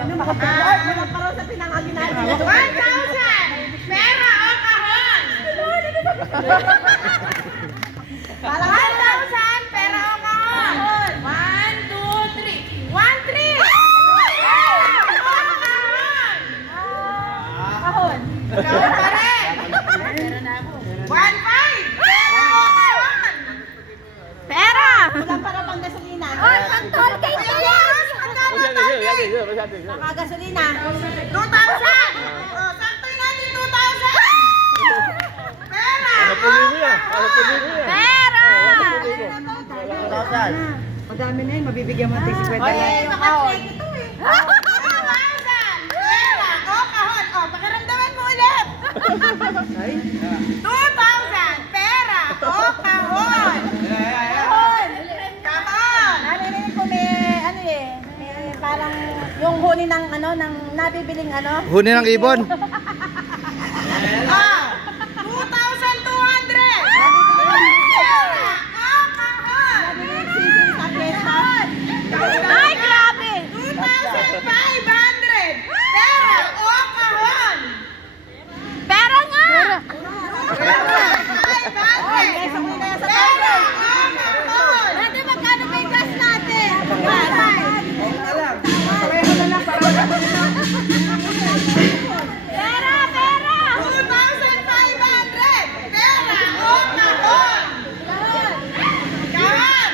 Walang paraw sa pinangagin natin. 1,000! Pera o kahon? 1,000! Pera o kahon? 1, 2, 3. 1,300! Kahon. Kahon pa rin! 1,500! Pera o kahon? Pera! Walang paraw pang gasolina. Oy, pang toll gate na yan! Nakagasolina. 2,000! O, saktoy natin 2,000! Pera! Pera! 1,000. Madami na yun, mabibigyan mo natin 50 Oy, lang. yung kahon. 2,000! Pera o kahon? O, pakiramdaman mo ulit! 2,000! Pera o kahon? Come on! Narinig ko may parang yung huni ng ng nabibiling Huni ng ibon. Ah! 2,200! Pera o kahon? sisig sa pesta. Ay, grabe! 2,500! Pera o kahon? Pera nga! Oy, 2,500! kesa mo na sa Pera tao. o kahon? Dati magkano may gas natin? Pera! Pera! 2,500! Pera o kahon? Kahon!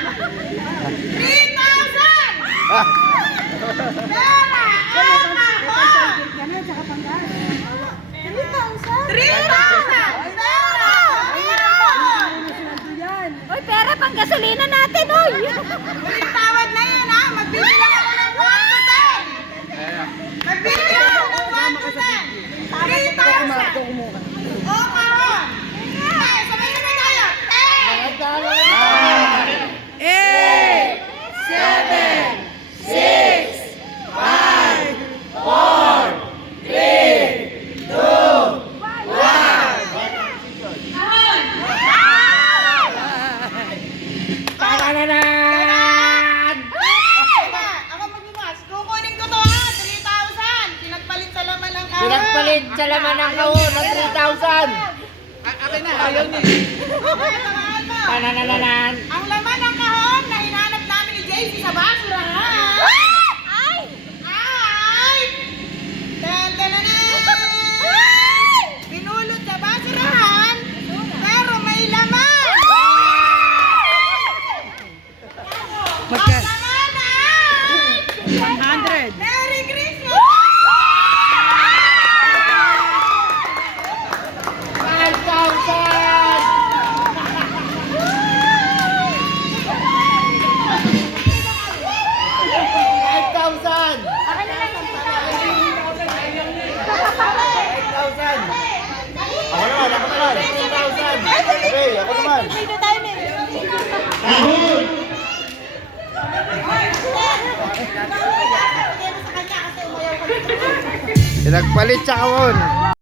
3,000! Pera o kahon? 3,000! Pera o kahon? Uy, pera pang gasolina natin, uy! Ulit tawad na yan, ha? Magbibili lang ako ng 1 to 10! Magbibili lang ako ng 1 to 10! 3,000! O kahon? Okay, sabay-sabay tayo! 8! Ako magbumas. Kukunin ko to, ha? 3,000! Pinagpalit sa laman ng kahon. Pinagpalit sa laman ng kahon ng 3,000. Okay, tamaan mo. Pananananan. Ang laman ng kahon na hinanap namin ni JC sa basurahan Ay! ay... Tan-tananan! Pinulot sa basurahan, pero may laman! Magka- Ang laman ay... 100. Merry Christmas! 5,000. Akin na lang yung 5,000. Ako naman. 3,000. Okay, ako naman. Dito tayo, Min. Pinagpalit sa kahon.